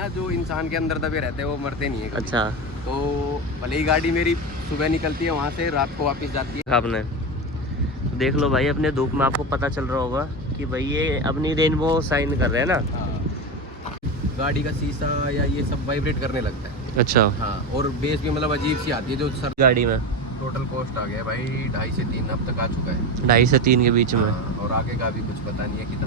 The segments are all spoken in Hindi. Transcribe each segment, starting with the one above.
ना जो इंसान के अंदर दबे रहते हैं वो मरते नहीं है कभी। अच्छा, तो भले ही गाड़ी मेरी सुबह निकलती है वहाँ से, रात को वापस जाती है। आपने देख लो भाई, अपने धूप में आपको पता चल रहा होगा कि भाई ये अपनी रेनबो साइन कर रहे हैं ना। हाँ। गाड़ी का शीशा या ये सब वाइब्रेट करने लगता है। अच्छा। हाँ, और बेस भी मतलब अजीब सी आती है जो सर। गाड़ी में टोटल कॉस्ट आ गया भाई 2.5 से 3 अब तक आ चुका है। 2.5 से 3 के बीच में। हाँ, और आगे का भी कुछ पता नहीं है कितना।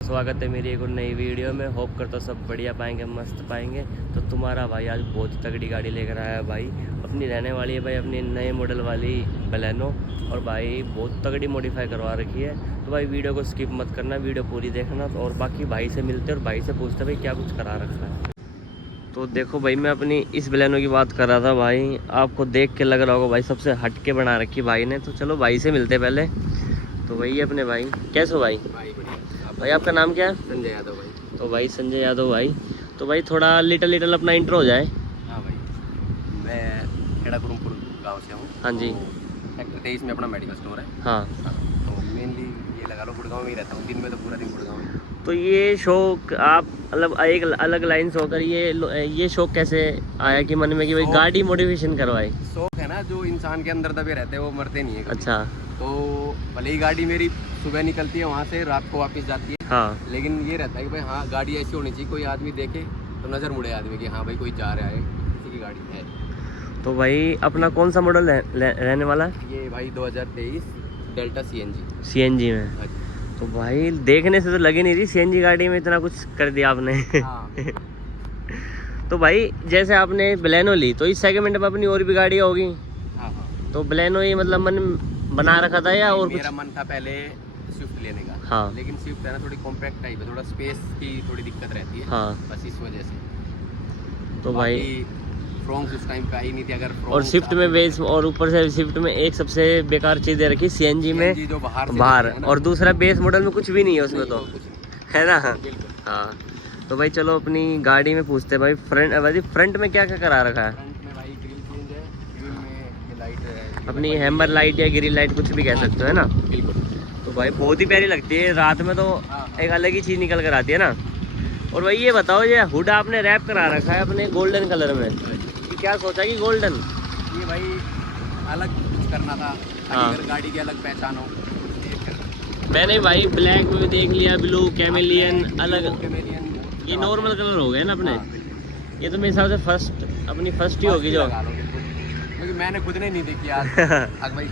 स्वागत है मेरी एक और नई वीडियो में। होप करता हूँ सब बढ़िया पाएंगे, मस्त पाएंगे। तो तुम्हारा भाई आज बहुत ही तगड़ी गाड़ी लेकर आया है भाई। अपनी रहने वाली है भाई अपनी नए मॉडल वाली बलेनो, और भाई बहुत तगड़ी मॉडिफाई करवा रखी है। तो भाई वीडियो को स्किप मत करना, वीडियो पूरी देखना। तो और बाकी भाई से मिलते और भाई से पूछते भाई क्या कुछ करा रखा है। तो देखो भाई, मैं अपनी इस बलेनो की बात कर रहा था भाई। आपको देख के लग रहा होगा भाई सबसे हट के बना रखी भाई ने। तो चलो भाई से मिलते पहले। तो वही अपने भाई, कैसे हो भाई? भाई आपका नाम क्या है? संजय यादव भाई। तो भाई संजय यादव भाई। तो भाई थोड़ा लिटल अपना इंट्रो हो जाए। हाँ भाई, मैं खेड़ा कुरुमपुर गाँव से हूँ। हाँ जी। सेक्टर 23 में अपना मेडिकल स्टोर है। हाँ। तो मेनली ये लगा लो गुड़गांव में ही रहता हूँ, दिन में तो पूरा दिन गुड़गांव में। तो ये शौक आप मतलब एक अलग लाइन से होकर ये शौक कैसे आया कि मन में कि भाई गाड़ी मॉडिफिकेशन करवाए? शौक है ना जो इंसान के अंदर दबे रहते हैं वो मरते नहीं है कभी। अच्छा। तो भले ही गाड़ी मेरी सुबह निकलती है वहाँ से, रात को वापस जाती है। हाँ। लेकिन ये रहता है कि भाई हाँ गाड़ी ऐसी होनी चाहिए, कोई आदमी देखे तो नज़र मुड़े आदमी की, हाँ भाई कोई जा रहा है, किसी की गाड़ी है। तो भाई अपना कौन सा मॉडल रहने वाला है? ये भाई 2023 डेल्टा CNG में। तो भाई देखने से तो लगी नहीं रही CNG गाड़ी में इतना कुछ कर दिया आपने। हाँ। तो भाई जैसे आपने बलेनो ली तो इस सेगमेंट में अपनी और भी गाड़ी होगी। हाँ। तो बलेनो ही मतलब मन बना रखा था या और कुछ? मेरा मन था पहले स्विफ्ट लेने का। हाँ। लेकिन स्विफ्ट है ना थोड़ी कॉम्पैक्ट टाइप है, थोड़ा स्पेस की थोड़ी दिक्कत रहती है। हाँ। बस इस वजह से। तो भाई फ्रॉन्क्स उस टाइम पे आई नहीं थी। अगर और स्विफ्ट में बेस, और ऊपर से स्विफ्ट में एक सबसे बेकार चीज़ दे रखी CNG में जो बाहर, और दूसरा बेस मॉडल में कुछ भी नहीं है उसमें तो, है ना? हाँ। तो भाई चलो अपनी गाड़ी में पूछते हैं भाई फ्रंट में क्या क्या करा रखा है? फ्रंट में भाई ग्रिल चेंज है, ग्रिल में ये लाइट है, अपनी हैमर लाइट या ग्रिल लाइट कुछ भी कह सकते हो, है ना? बिल्कुल। तो भाई बहुत ही प्यारी लगती है रात में, तो एक अलग ही चीज़ निकल कर आती है ना। और भाई ये बताओ, ये हुड आपने रैप करा रखा है अपने गोल्डन कलर में, क्या सोचा कि गोल्डन? ये भाई अलग कुछ करना था। हाँ। अगर गाड़ी की अलग पहचान हो। मैंने भाई ब्लैक में भी देख लिया, ब्लू, कैमेलियन, अलग। कैमेलियन ये नॉर्मल कलर हो गए ना अपने। हाँ, ये तो मेरे हिसाब से अपनी फर्स्ट ही होगी जो। क्योंकि मैंने खुद ने नहीं देखी आज भाई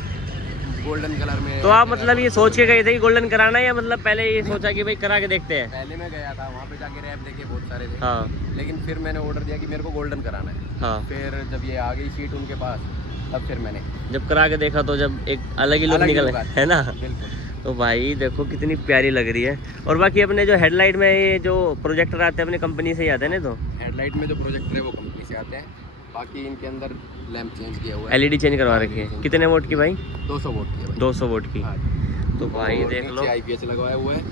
गोल्डन कलर में। तो आप मतलब ये सोच के गए थे कि गोल्डन कराना है, या मतलब पहले ये सोचा कि भाई करा के देखते हैं? पहले मैं गया था वहाँ पे जाके रैप देखे बहुत सारे थे। हाँ। लेकिन फिर मैंने ऑर्डर दिया कि मेरे को गोल्डन कराना है। हाँ। फिर जब ये आ गई शीट उनके पास, तब फिर मैंने जब करा के देखा तो जब एक अलग ही लुक निकल है ना। बिल्कुल। तो भाई देखो कितनी प्यारी लग रही है। और बाकी अपने जो हेडलाइट में ये जो प्रोजेक्टर आते हैं अपनी कंपनी से ही आते हैं ना? तो हेडलाइट में जो प्रोजेक्टर है वो कंपनी से आते हैं। बाकी इनके अंदर लैंप चेंज किया हुआ है, LED चेंज करवा रखी है। कितने वोट की भाई? 200 वोट की है भाई। 200 वोट की। हाँ। तो भाई देख लो, IPS लगवाया हुआ है।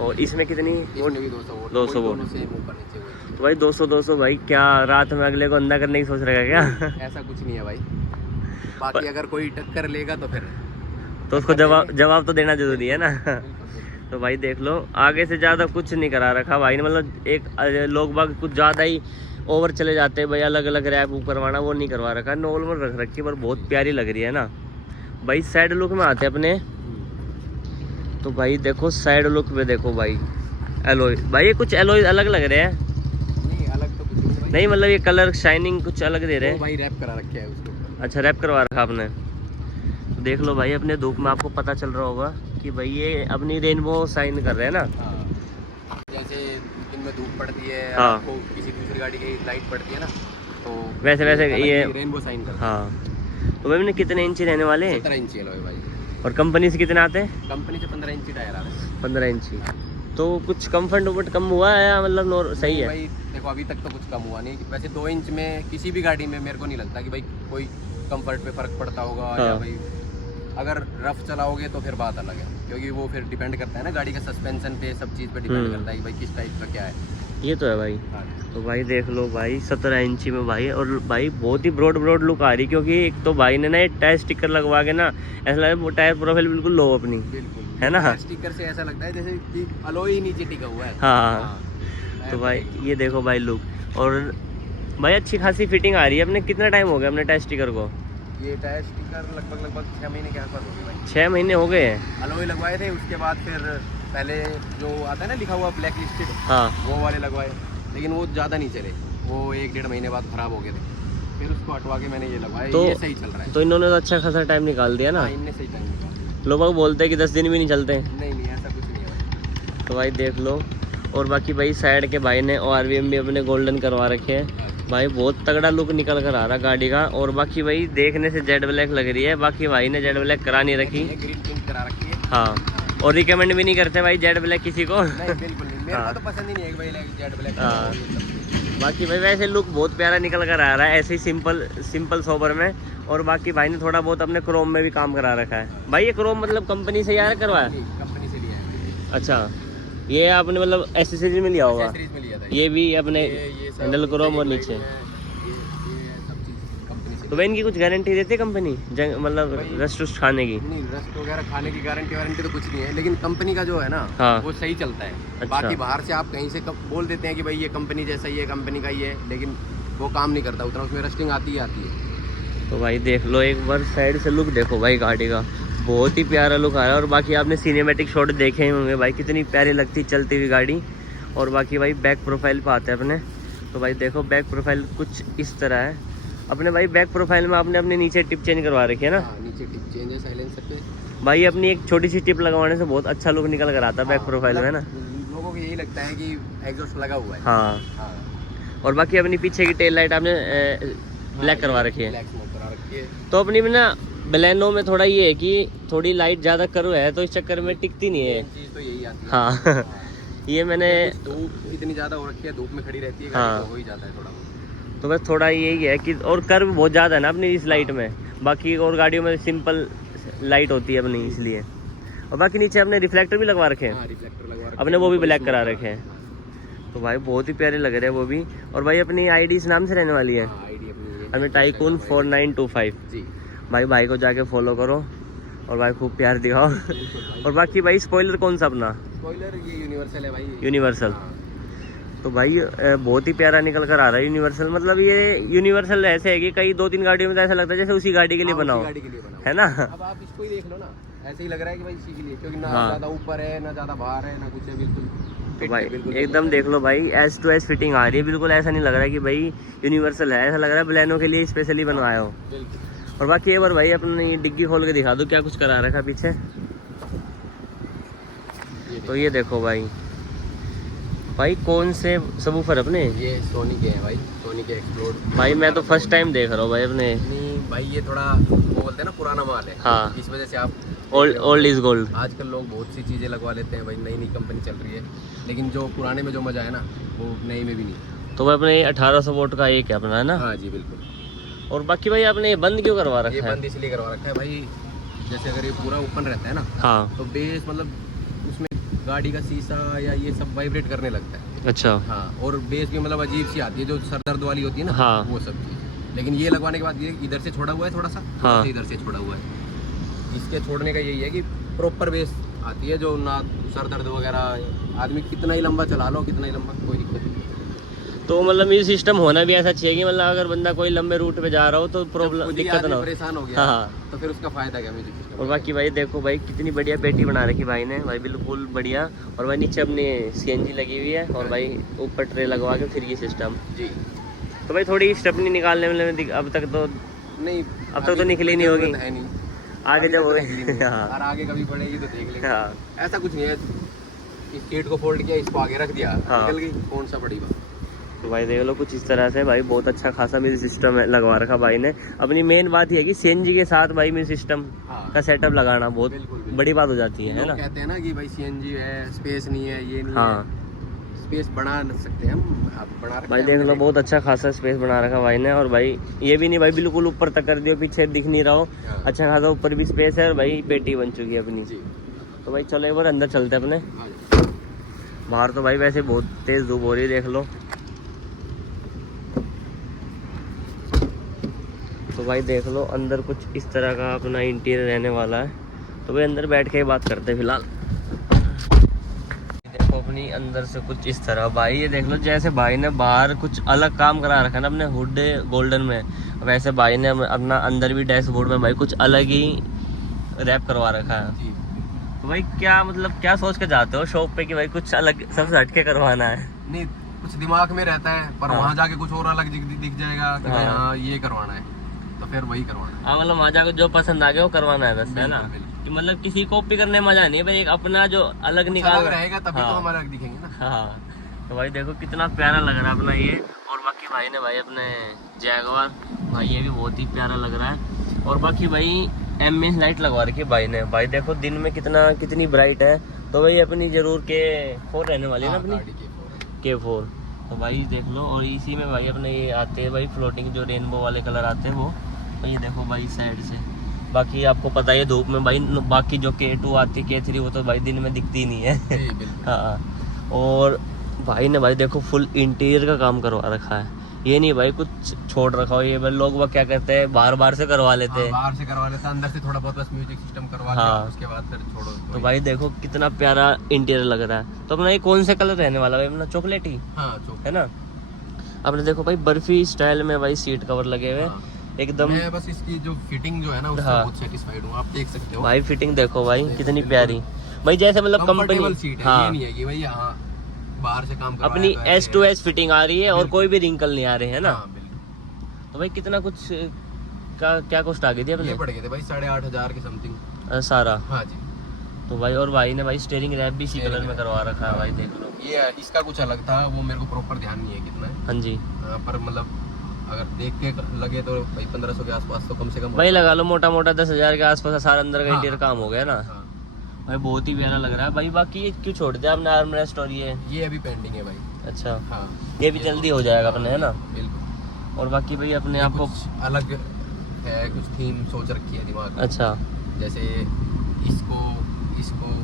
और इसमें कितनी? इसमें भी 200 वोल्ट, 200 वोल्ट। दोनों सेम ऊपर नीचे हुए हैं। तो भाई 200 भाई, क्या रात में अगले को अंधा करने की सोच रखा क्या? ऐसा कुछ नहीं है भाई, बाकी अगर कोई टक्कर लेगा तो फिर तो उसको जवाब तो देना जरूरी है ना। तो भाई देख लो, आगे से ज़्यादा कुछ नहीं करा रखा भाई ने, मतलब एक लोग बाग कुछ ज़्यादा ही ओवर चले जाते हैं भाई, अलग अलग रैप करवाना, वो नहीं करवा रखा, नॉर्मल रख रखी है, पर बहुत प्यारी लग रही है ना भाई। साइड लुक में आते हैं अपने, तो भाई देखो साइड लुक में देखो भाई, एलोय भाई, ये कुछ एलोय अलग लग रहे हैं। नहीं अलग तो कुछ नहीं, नहीं मतलब ये कलर शाइनिंग कुछ अलग दे रहे हैं भाई, रैप करा रखे है उसको। अच्छा, रैप करवा रखा आपने। तो देख लो भाई, अपने धूप में आपको पता चल रहा होगा कि भाई ये अपनी रेनबो साइन कर रहे हैं ना। जैसे दिन में धूप पड़ती है, हाँ। आपको किसी दूसरी गाड़ी की लाइट पड़ती है ना, तो वैसे ये रेनबो साइन कर। हाँ। तो भाई मैंने कितने इंची रहने वाले हैं? 17 इंची है भाई। और कंपनी से कितने आते हैं? कंपनी से 15 इंची टायर आ रहे हैं। 15 इंची। तो कुछ कम्फर्ट वम्फर्ट कम हुआ है या मतलब सही है? भाई देखो अभी तक तो कुछ कम हुआ नहीं, वैसे 2 इंच में किसी भी गाड़ी में मेरे को नहीं लगता कि भाई कोई कंफर्ट पे फर्क पड़ता होगा। हाँ। या भाई अगर रफ चलाओगे तो फिर बात अलग है, क्योंकि वो फिर डिपेंड करता है ना गाड़ी का सस्पेंशन पे, सब चीज़ पे डिपेंड करता है कि भाई किस टाइप का क्या है। ये तो है भाई। हाँ। तो भाई देख लो भाई 17 इंची में भाई, और भाई बहुत ही ब्रॉड लुक आ रही, क्योंकि एक तो भाई ने ना ये टायर स्टिकर लगवा के ना ऐसा लग रहा है टायर प्रोफाइल बिल्कुल लो अपनी, बिल्कुल है ना। स्टिकर से ऐसा लगता है जैसे कि अलॉय ही नीचे टिका हुआ है। हाँ। तो भाई ये देखो भाई लुक, और भाई अच्छी खासी फिटिंग आ रही है। अपने कितना टाइम हो गया अपने टायर स्टिकर को? ये टायर स्टिकर लगभग 6 महीने के आसपास हो गए भाई। 6 महीने हो गए हैं। अलॉय लगवाए थे, उसके बाद फिर पहले जो आता है ना लिखा हुआ ब्लैक लिस्टेड, हाँ। वो वाले लगवाए, लेकिन वो ज़्यादा नहीं चले, वो 1-1.5 महीने बाद ख़राब हो गए थे। फिर उसको हटवा के मैंने ये लगवाया। तो ये सही चल रहा है। तो इन्होंने तो अच्छा खासा टाइम निकाल दिया ना। हाँ, इनने सही टाइम निकाला। लोग बोलते हैं कि 10 दिन भी नहीं चलते। नहीं ऐसा कुछ नहीं है भाई। तो भाई देख लो, और बाकी भाई साइड के भाई ने ORVM भी अपने गोल्डन करवा रखे हैं भाई, बहुत तगड़ा लुक निकल कर आ रहा गाड़ी का। और बाकी भाई देखने से जेड ब्लैक लग रही है, बाकी भाई ने जेड ब्लैक करा नहीं रखी। ग्रीन प्रिंट करा रखी है। हाँ, और रिकमेंड भी नहीं करते भाई जेड ब्लैक किसी को। नहीं बिल्कुल नहीं, मेरे को तो पसंद ही नहीं है भाई जेड ब्लैक। हाँ। बाकी भाई वैसे लुक बहुत प्यारा निकल कर आ रहा है, ऐसे ही सिंपल सोबर में। और बाकी भाई ने थोड़ा बहुत अपने क्रोम में भी काम करा रखा है भाई। ये क्रोम मतलब कंपनी से यार करवाया? कंपनी से लिया है। अच्छा, ये आपने मतलब एसेसरीज में लिया होगा? एक्सेसरीज में लिया था। ये भी अपने ये सब हैंडल क्रोम और नीचे। ये सब चीज़ कंपनी से। तो भाई इनकी कुछ गारंटी देती है कंपनी मतलब रस्ट उस्ट खाने की? नहीं, रस्ट वगैरह खाने की गारंटी तो कुछ नहीं है, लेकिन कंपनी का जो है ना, हाँ। वो सही चलता है। अच्छा। बाकी बाहर से आप कहीं से बोल देते हैं कि भाई ये कंपनी जैसा ही है, कंपनी का ही है, लेकिन वो काम नहीं करता उतना, उसमें रस्टिंग आती ही आती है। तो भाई देख लो एक बार साइड से लुक देखो भाई गाड़ी का, बहुत ही प्यारा लुक आ रहा है। और बाकी आपने सिनेमैटिक शॉट देखे ही होंगे भाई, कितनी प्यारी लगती चलती हुई गाड़ी। और बाकी भाई बैक प्रोफाइल पे आते हैं अपने, तो भाई देखो बैक प्रोफाइल कुछ इस तरह है अपने भाई। बैक प्रोफाइल में आपने अपने नीचे टिप चेंज करवा रखी है ना। हाँ, नीचे टिप चेंज है साइलेंसर पे भाई। अपनी एक छोटी सी टिप लगवाने से बहुत अच्छा लुक निकल कर आता है बैक प्रोफाइल में ना। लोगों को यही लगता है कि एग्जॉस्ट लगा हुआ है। हाँ। हाँ। और बाकी अपनी पीछे की टेल लाइट आपने ब्लैक करवा रखी है। ब्लैक स्मोक करा रखी है। तो अपनी में ना बलेनो में थोड़ा ये है कि थोड़ी लाइट ज़्यादा कर्व है, तो इस चक्कर में टिकती नहीं है। चीज़ तो यही आती है। हाँ। ये मैंने धूप इतनी ज़्यादा हो रखी है, धूप में खड़ी रहती है हाँ। गाड़ी, तो हो ही जाता है थोड़ा। तो बस थोड़ा यही है कि, और कर्व बहुत ज़्यादा है ना अपनी इस लाइट में, बाकी और गाड़ियों में सिंपल लाइट होती है अपनी, इसलिए। और बाकी नीचे अपने रिफ्लेक्टर भी लगवा रखे हैं। हाँ, रिफ्लेक्टर लगवा रखे अपने वो भी ब्लैक करा रखे हैं, तो भाई बहुत ही प्यारे लग रहे हैं वो भी। और भाई अपनी आईडी इस नाम से रहने वाली है, आईडी अपनी हमें टाइकून 4925 जी। भाई को जाके फॉलो करो और भाई खूब प्यार दिखाओ। और बाकी भाई स्पॉइलर कौन सा अपना? स्पॉइलर ये यूनिवर्सल है भाई। यूनिवर्सल। हाँ। तो भाई बहुत ही प्यारा निकल कर आ रहा है यूनिवर्सल। मतलब ये यूनिवर्सल ऐसे है कि कई 2-3 गाड़ियों में तो ऐसा लगता है जैसे उसी गाड़ी के लिए बनाओ, गाड़ी के लिए बनाओ है ना। अब आप इसको ही देख लो ना, ऐसे ही लग रहा है कि भाई इसी के लिए, क्योंकि ना हाँ। ज़्यादा ऊपर है ना ज़्यादा बाहर है ना कुछ है, बिल्कुल तो फिट भाई है, बिल्कुल एकदम देख लो भाई एस टू एस फिटिंग आ रही है, बिल्कुल ऐसा नहीं लग रहा है कि भाई यूनिवर्सल है, ऐसा लग रहा है बलेनो के लिए स्पेशली बनवाया हो। बिल्कुल। और बाकी एक बार भाई अपनी डिग्गी खोल के दिखा दो क्या कुछ करा रखा पीछे। तो ये देखो भाई कौन से सबवूफर अपने? ये सोनी के हैं भाई, सोनी के एक्सप्लोर। भाई मैं तो फर्स्ट टाइम देख रहा हूँ भाई अपने। नहीं भाई, ये थोड़ा वो बोलते हैं ना पुराना माल है। हाँ। इस वजह से आप ओल्ड इज गोल्ड। आजकल लोग बहुत सी चीज़ें लगवा लेते हैं भाई, नई नई कंपनी चल रही है, लेकिन जो पुराने में जो मज़ा है ना वो नई में भी नहीं। तो भाई अपने 1800 वोट का एक है अपना, है ना। हाँ जी बिल्कुल। और बाकी भाई आपने ये बंद क्यों करवा रखा ये है? बंद इसलिए करवा रखा है भाई, जैसे अगर ये पूरा ओपन रहता है ना, हाँ तो बेस मतलब उसमें गाड़ी का शीशा या ये सब वाइब्रेट करने लगता है। अच्छा हाँ, और बेस भी मतलब अजीब सी आती है जो सर दर्द वाली होती है ना, हाँ। वो सब चीज़। लेकिन ये लगवाने के बाद ये इधर से छोड़ा हुआ है थोड़ा सा, हाँ। इधर से छोड़ा हुआ है। इसके छोड़ने का यही है कि प्रॉपर बेस आती है, जो ना सर दर्द वगैरह, आदमी कितना ही लंबा चला लो, कितना ही लंबा, कोई दिक्कत नहीं। तो मतलब ये सिस्टम होना भी ऐसा चाहिए कि मतलब अगर बंदा कोई लंबे रूट पे जा रहा हो तो प्रॉब्लम खुद ही दिक्कत आदमी ना हो। परेशान हो गया, हाँ। तो फिर उसका फायदा क्या म्यूजिक सिस्टम। और बाकी भाई देखो भाई कितनी बढ़िया पेटी बना रखी भाई ने, भाई बिल्कुल बढ़िया। और भाई नीचे अपनी सीएनजी लगी हुई है और भाई ऊपर ट्रे लगवा के फिर ये सिस्टम। जी। तो भाई थोड़ी स्टेपनी निकालने में अब तक तो नहीं, अब तक तो निकली नहीं होगी, है नहीं, आगे जब हाँ, और आगे कभी पड़ेगी तो देख लेंगे। हाँ। ऐसा कुछ नहीं है, इस सीट को फोल्ड किया, इसको आगे रख दिया, हाँ। निकल गई, कौन सा बड़ी बात। तो भाई देख लो कुछ इस तरह से भाई बहुत अच्छा खासा म्यूजिक सिस्टम लगवा रखा भाई ने। अपनी मेन बात ये है कि सीएनजी के साथ भाई म्यूजिक सिस्टम हाँ। का सेटअप लगाना बहुत बिल्कुल, बिल्कुल। बड़ी बात हो जाती है लोग ना। कहते हैं ना कि भाई सीएनजी है, स्पेस नहीं है, ये नहीं हाँ। है। स्पेस बढ़ा सकते हैं हम, आप बढ़ा रखते भाई हैं देख लो हमने। बहुत अच्छा खासा स्पेस बना रखा भाई ने। और भाई ये भी नहीं भाई बिल्कुल ऊपर तक कर दियो, पीछे दिख नहीं रहा हो, हाँ। अच्छा खासा ऊपर भी स्पेस है और भाई पेटी बन चुकी है अपनी। जी। तो भाई चलो एक बार अंदर चलते हैं अपने। हाँ जी। बाहर तो भाई वैसे बहुत तेज धूप हो रही है, देख लो। तो भाई देख लो अंदर कुछ इस तरह का अपना इंटीरियर रहने वाला है। तो भाई अंदर बैठ के ही बात करते हैं फिलहाल। देखो अपनी अंदर से कुछ इस तरह भाई, ये देख लो जैसे भाई ने बाहर कुछ अलग काम करा रखा है ना अपने हुड गोल्डन में, वैसे भाई ने अपना अंदर भी डैशबोर्ड में भाई कुछ अलग ही रैप करवा रखा है। जी। तो भाई क्या मतलब क्या सोच के जाते हो शॉप पे कि भाई कुछ अलग सबसे हटके करवाना है? नहीं, कुछ दिमाग में रहता है, पर हाँ। वहाँ जाके कुछ और अलग दिख जाएगा कि भाई हाँ। हाँ ये करवाना है, तो फिर वही करवाना है। हाँ मतलब मजा को जो पसंद आ गया वो करवाना है बस, है ना। बिल्कुल, बिल्कुल। कि मतलब किसी कॉपी करने में मजा नहीं भाई, एक अपना जो अलग निकाल अलग रहेगा तभी हाँ। तो हम अलग दिखेंगे ना। हाँ। तो भाई देखो कितना प्यारा लग रहा है अपना ये। और बाकी भाई ने भाई अपने जैगवार भाई ये भी बहुत ही प्यारा लग रहा है। और बाकी भाई एम्बियंस लाइट लगवा रखी है भाई ने, भाई देखो दिन में कितनी ब्राइट है। तो भाई अपनी जरूर K4 रहने वाली है ना हाँ, अपनी गाड़ी के K4। तो भाई देख लो, और इसी में भाई अपने ये आते हैं भाई फ्लोटिंग जो रेनबो वाले कलर आते हैं वो। तो ये देखो भाई साइड से, बाकी आपको पता है धूप में भाई बाकी जो K2 आती है K3 वो तो भाई दिन में दिखती नहीं है। जी, बिल्कुल। हाँ। और भाई ने भाई देखो फुल इंटीरियर का काम करवा रखा है, ये नहीं भाई कुछ छोड़ रखा हो। ये भाई लोग वो क्या कहते हैं बार से करवा लेते हाँ, हैं। बाहर से करवा लेता, अंदर से थोड़ा बहुत बस म्यूजिक सिस्टम करवा हाँ। लिया, उसके बाद फिर छोड़ो। तो भाई देखो कितना प्यारा इंटीरियर लग रहा है। तो अपना ये कौन से कलर रहने वाला है अपना? चॉकलेटी हाँ, चुप। है ना। अपने देखो भाई बर्फी स्टाइल में भाई सीट कवर लगे हुए हाँ। एकदम। मैं बस इसकी जो फिटिंग जो है ना उससे हाँ। बहुत सेटिस्फाइड हूँ, आप देख सकते हो। भाई फिटिंग देखो भाई देखो, कितनी बिल्कुल। प्यारी भाई, जैसे मतलब कंफर्टेबल सीट कंपनी। है, ये हाँ नहीं है कि भाई यहाँ बाहर से काम करवाया अपनी तो ऐसे S2S फिटिंग आ रही है और कोई भी रिंकल नहीं आ रहे है ना। हाँ, बिल्कुल। तो भाई कितना कुछ का क्या कॉस्ट आ गई थी ये अपने? पड़ गए थे भाई 8,500 के समथिंग। सारा। हाँ जी। तो भाई और भाई ने भाई स्टीयरिंग रैप भी इसी Steering कलर में wrap। करवा रखा है भाई, देख लो। ये इसका कुछ अलग था, वो मेरे को प्रॉपर ध्यान नहीं है कितना है। हाँ जी। पर मतलब अगर देख के लगे तो भाई 1500 के आसपास तो कम से कम भाई लगा लो मोटा 10,000 के आसपास सारा अंदर का हाँ। इंटीरियर काम हो गया ना। हाँ। भाई बहुत ही प्यारा लग रहा है भाई। बाकी ये क्यों छोड़ दिया आपने आर्मरेस्ट और ये अभी पेंडिंग है भाई। अच्छा हाँ, ये भी जल्दी हो जाएगा अपने, है ना। बिल्कुल। और बाकी भाई अपने ये आपको कुछ अलग है, कुछ थीम सोच रखी है दिमाग में। अच्छा जैसे इसको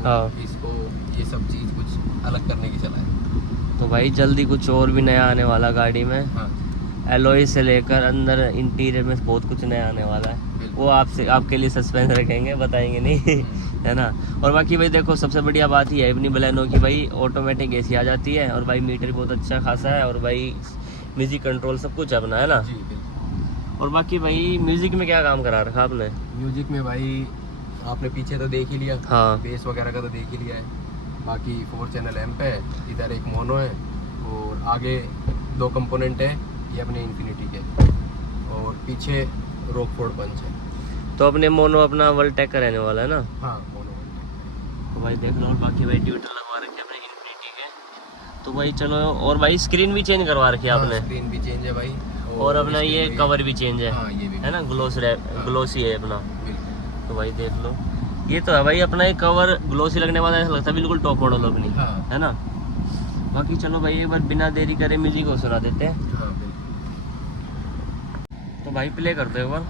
हाँ। इसको ये सब चीज कुछ अलग करने की चला है। तो भाई जल्दी कुछ और भी नया आने वाला गाड़ी में। हाँ, एलॉय से लेकर अंदर इंटीरियर में बहुत कुछ नया आने वाला है, बिल्कुल। वो आपके लिए सस्पेंस रखेंगे, बताएंगे नहीं। है ना। और बाकी भाई देखो सबसे बढ़िया बात ही है अपनी बलेनो की भाई ऑटोमेटिक एसी आ जाती है और भाई मीटर बहुत अच्छा खासा है और भाई म्यूजिक कंट्रोल सब कुछ अपना, है ना। जी, बिल्कुल। और बाकी भाई म्यूजिक में क्या काम करा रखा आपने? म्यूजिक में भाई आपने पीछे तो देख ही लिया, हाँ। बेस वगैरह का तो देख ही लिया है। बाकी 4 चैनल एम्प है, इधर एक मोनो है और आगे 2 कंपोनेंट है, ये अपने इन्फिनिटी के, और पीछे रॉकफोर्ड पंच है। तो अपने मोनो अपना वर्ल्टेक का रहने वाला है ना। हाँ, मोनो। तो भाई देख लो। और बाकी भाई ट्यूटर लगवा रखे अपने इन्फिनिटी के। तो भाई चलो, और भाई स्क्रीन भी चेंज करवा रखी है आपने। स्क्रीन भी चेंज है भाई, और अपना ये इसके कवर भी चेंज है, हाँ, ये भी है ना। ग्लोसी है अपना। बिल्कुल। तो भाई देख लो, ये तो है भाई अपना एक कवर ग्लोसी लगने वाला, ऐसा लगता है बिल्कुल टॉप मॉडल अपनी, हाँ। है ना। बाकी चलो भाई एक बार बिना देरी करे म्यूजिक को सुना देते हैं। हाँ, बिल्कुल। तो भाई प्ले करते हो एक बार।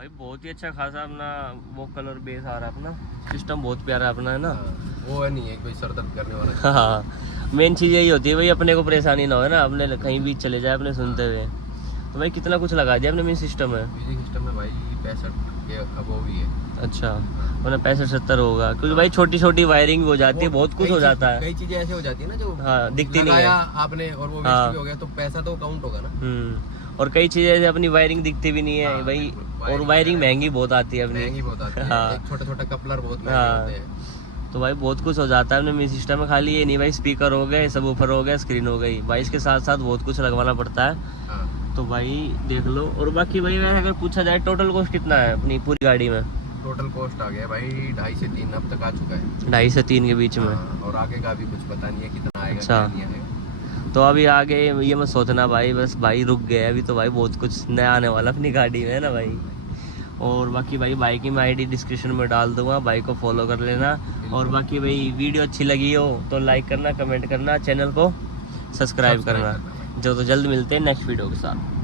भाई बहुत ही अच्छा खासा अपना वो कलर बेस आ रहा है अपना, सिस्टम बहुत प्यारा है अपना, है ना। वो है नहीं है कोई सर दर्द करने वाला। हाँ मेन चीज़ यही होती है भाई, अपने को परेशानी ना हो ना, अपने कहीं भी चले जाए अपने सुनते हुए। तो भाई कितना कुछ लगा दिया अपने म्यूजिक सिस्टम में। म्यूजिक सिस्टम में भाई 65 के अबव ही है। अच्छा मतलब 65-70 होगा, क्योंकि भाई छोटी छोटी वायरिंग हो जाती है, बहुत कुछ हो जाता है। कई चीजें ऐसे हो जाती है ना जो हाँ दिखती नहीं है आपने और वो हाँ। वेस्ट भी हो गया तो पैसा तो काउंट होगा ना। और कई चीजें अपनी वायरिंग दिखती भी नहीं है हाँ, भाई, बिल्कुल। और वायरिंग महंगी बहुत आती है अपनी। महंगी बहुत आती है। हाँ। एक छोटा छोटा कपलर बहुत हाँ। महंगे होते हैं। तो भाई बहुत कुछ हो जाता है अपने म्यूजिक सिस्टम में, खाली ये नहीं भाई स्पीकर हो गए, सब ऊपर हो गया, स्क्रीन हो गई भाई, इसके साथ साथ बहुत कुछ लगवाना पड़ता है। हाँ। तो भाई देख लो। और बाकी भाई वैसे अगर पूछा जाए टोटल कॉस्ट कितना है अपनी पूरी गाड़ी में? टोटल कॉस्ट आ गया भाई 2.5 से 3 अब तक आ चुका है। 2.5 से 3 के बीच में। हाँ, और आगे का भी कुछ पता नहीं है कितना आएगा अच्छा। क्या नहीं आएगा। तो अभी आगे ये मत सोचना भाई, बस भाई रुक गए अभी, तो भाई बहुत कुछ नया आने वाला अपनी गाड़ी में, है ना भाई। और बाकी भाई की मैं आईडी डिस्क्रिप्शन में डाल दूंगा, भाई को फॉलो कर लेना। और बाकी भाई वीडियो अच्छी लगी हो तो लाइक करना, कमेंट करना, चैनल को सब्सक्राइब करना। जो तो जल्द मिलते हैं नेक्स्ट वीडियो के साथ।